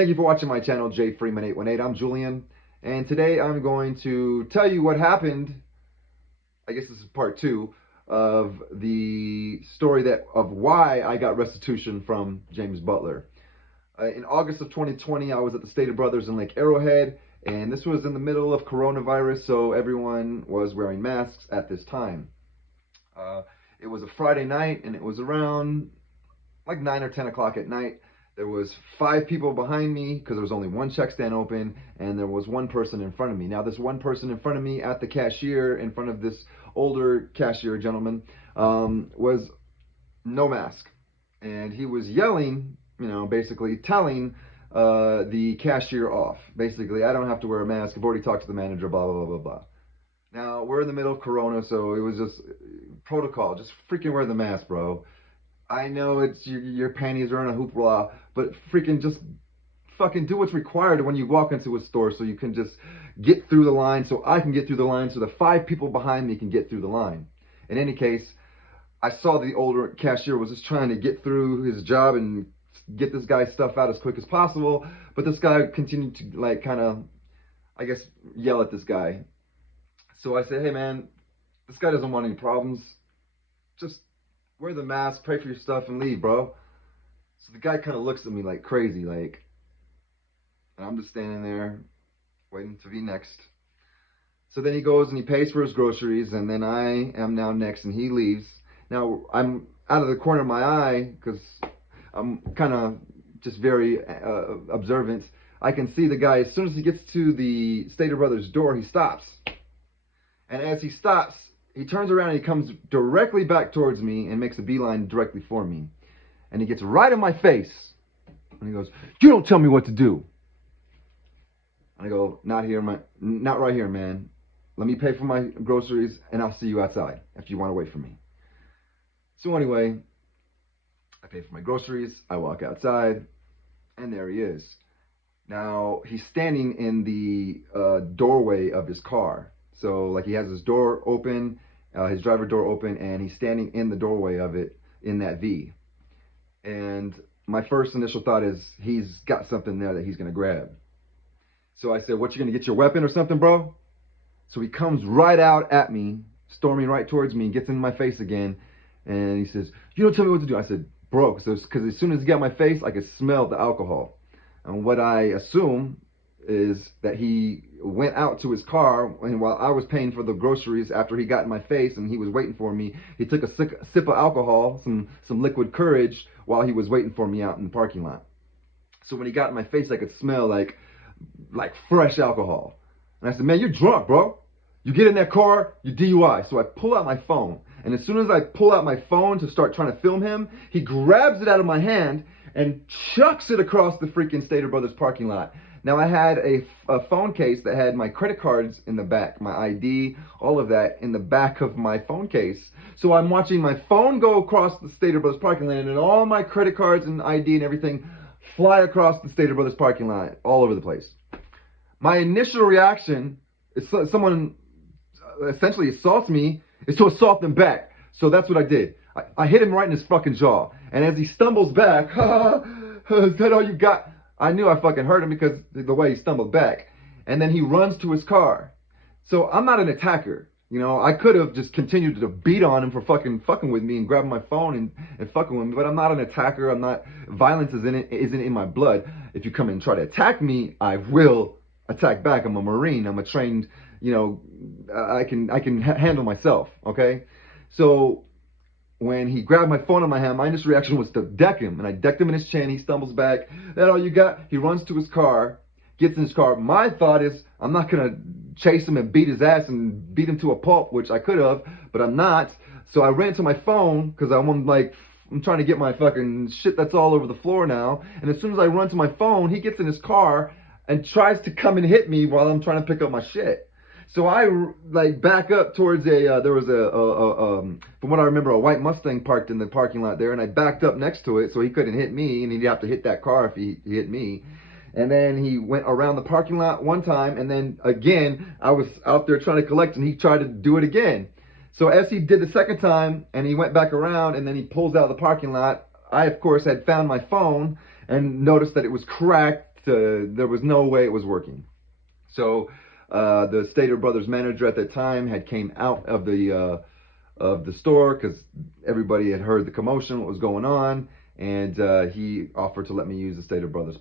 Thank you for watching my channel, J Freeman 818. I'm Julian, and today I'm going to tell you what happened. I guess this is part two of the story of why I got restitution from James Butler. In August of 2020, I was at the Stater Brothers in Lake Arrowhead, and this was in the middle of coronavirus, so everyone was wearing masks at this time. It was a Friday night, and it was around like 9 or 10 o'clock at night. There was 5 people behind me because there was only one check stand open, and there was one person in front of me. Now, this one person in front of me at the cashier, in front of this older cashier gentleman, was no mask. And he was yelling, basically telling the cashier off. Basically, I don't have to wear a mask. I've already talked to the manager, blah, blah, blah, blah, blah. Now, we're in the middle of Corona, so it was just protocol. Just freaking wear the mask, bro. I know it's your panties are in a hoopla, but freaking just fucking do what's required when you walk into a store so you can just get through the line, so I can get through the line, so the 5 people behind me can get through the line. In any case, I saw the older cashier was just trying to get through his job and get this guy's stuff out as quick as possible, but this guy continued to kind of, I guess, yell at this guy. So I said, hey man, this guy doesn't want any problems. Just wear the mask, pray for your stuff, and leave, bro. So the guy kind of looks at me like crazy, and I'm just standing there waiting to be next. So then he goes and he pays for his groceries, and then I am now next, and he leaves. Now, I'm out of the corner of my eye, because I'm kind of just very observant. I can see the guy, as soon as he gets to the Stater Brothers door, he stops. And as he stops, he turns around and he comes directly back towards me and makes a beeline directly for me. And he gets right in my face. And he goes, "You don't tell me what to do." And I go, not right here, man. Let me pay for my groceries and I'll see you outside if you want to wait for me. So anyway, I pay for my groceries. I walk outside and there he is. Now, he's standing in the doorway of his car. So, he has his door open, his driver door open, and he's standing in the doorway of it in that V. And my first initial thought is, he's got something there that he's going to grab. So I said, what, you going to get your weapon or something, bro? So he comes right out at me, storming right towards me, gets in my face again, and he says, "You don't tell me what to do." I said, bro, because as soon as he got in my face, I could smell the alcohol. And what I assume is that he went out to his car, and while I was paying for the groceries, after he got in my face and he was waiting for me, he took a sip of alcohol, some liquid courage, while he was waiting for me out in the parking lot. So when he got in my face, I could smell like fresh alcohol. And I said, "Man, you're drunk, bro. You get in that car, you DUI." So I pull out my phone, and as soon as I pull out my phone to start trying to film him, he grabs it out of my hand and chucks it across the freaking Stater Brothers parking lot. Now, I had a phone case that had my credit cards in the back, my ID, all of that in the back of my phone case. So I'm watching my phone go across the Stater Brothers parking lot, and all my credit cards and ID and everything fly across the Stater Brothers parking lot all over the place. My initial reaction is someone essentially assaults me, is to assault them back. So that's what I did. I hit him right in his fucking jaw. And as he stumbles back, "Is that all you got?" I knew I fucking hurt him because the way he stumbled back. And then he runs to his car. So I'm not an attacker. I could have just continued to beat on him for fucking with me and grabbing my phone and fucking with me, but I'm not an attacker. Violence isn't in my blood. If you come and try to attack me, I will attack back. I'm a Marine. I'm a trained, I can handle myself, okay? So when he grabbed my phone in my hand, my initial reaction was to deck him. And I decked him in his chin. He stumbles back. "That all you got?" He runs to his car, gets in his car. My thought is, I'm not going to chase him and beat his ass and beat him to a pulp, which I could have, but I'm not. So I ran to my phone because I'm trying to get my fucking shit that's all over the floor now. And as soon as I run to my phone, he gets in his car and tries to come and hit me while I'm trying to pick up my shit. So I back up towards there was from what I remember, a white Mustang parked in the parking lot there, and I backed up next to it so he couldn't hit me, and he'd have to hit that car if he hit me. And then he went around the parking lot one time, and then again, I was out there trying to collect, and he tried to do it again. So as he did the second time, and he went back around, and then he pulls out of the parking lot, I, of course, had found my phone and noticed that it was cracked there was no way it was working. So the Stater Brothers manager at that time had came out of the store because everybody had heard the commotion, what was going on, and he offered to let me use the Stater Brothers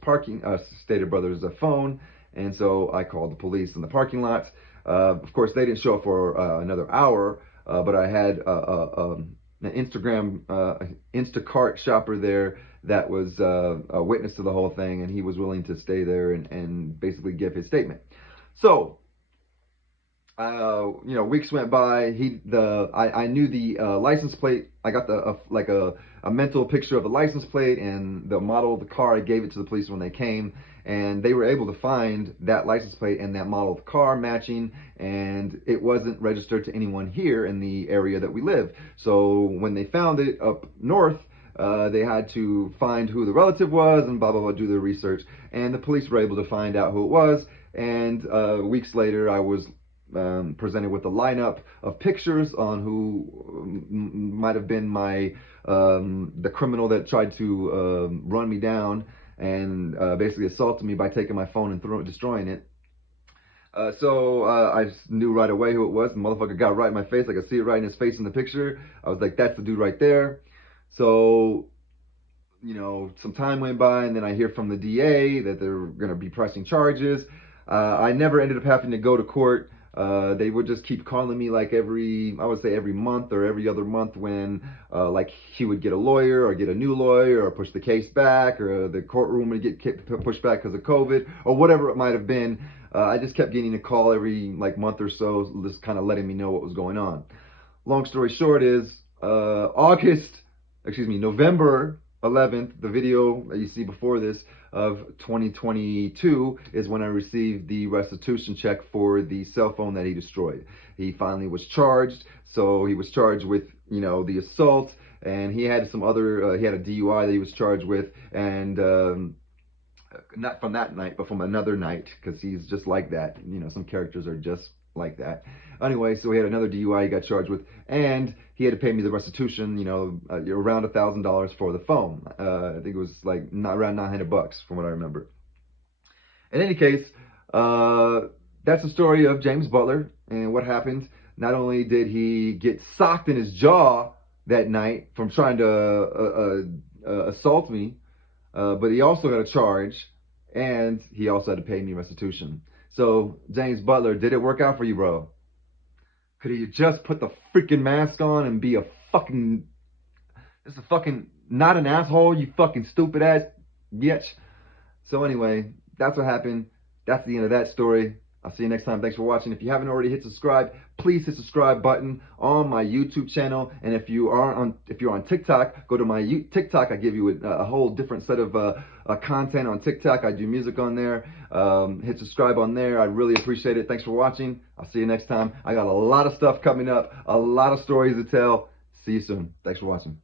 Stater Brothers phone. And so I called the police in the parking lot. Of course, they didn't show up for another hour, but I had an Instacart shopper there that was a witness to the whole thing, and he was willing to stay there and basically give his statement. So, weeks went by. I knew the license plate. I got a mental picture of the license plate and the model of the car. I gave it to the police when they came, and they were able to find that license plate and that model of the car matching, and it wasn't registered to anyone here in the area that we live. So when they found it up north, they had to find who the relative was and blah, blah, blah, do their research. And the police were able to find out who it was. And weeks later, I was presented with a lineup of pictures on who might have been the criminal that tried to run me down and basically assaulted me by taking my phone and destroying it. So I just knew right away who it was. The motherfucker got right in my face. I could see it right in his face in the picture. I was like, that's the dude right there. So, some time went by, and then I hear from the DA that they're going to be pressing charges. I never ended up having to go to court. They would just keep calling me like every month or every other month when like he would get a lawyer or get a new lawyer or push the case back, or the courtroom would get pushed back because of COVID or whatever it might have been. I just kept getting a call every month or so, just kind of letting me know what was going on. Long story short is November 11th, the video that you see before this of 2022 is when I received the restitution check for the cell phone that he destroyed. He finally was charged. So he was charged with, the assault, and he had some other, he had a DUI that he was charged with, and not from that night, but from another night, because he's just like that. Some characters are just like that. Anyway, so he had another DUI he got charged with, and he had to pay me the restitution, around $1,000 for the phone. I think it was around $900 from what I remember. In any case, that's the story of James Butler and what happened. Not only did he get socked in his jaw that night from trying to assault me, but he also got a charge, and he also had to pay me restitution. So, James Butler, did it work out for you, bro? Could you just put the freaking mask on and be not an asshole, you fucking stupid ass bitch? So anyway, that's what happened. That's the end of that story. I'll see you next time. Thanks for watching. If you haven't already hit subscribe, please hit subscribe button on my YouTube channel. And if you're on TikTok, go to my TikTok. I give you a whole different set of content on TikTok. I do music on there. Hit subscribe on there. I really appreciate it. Thanks for watching. I'll see you next time. I got a lot of stuff coming up, a lot of stories to tell. See you soon. Thanks for watching.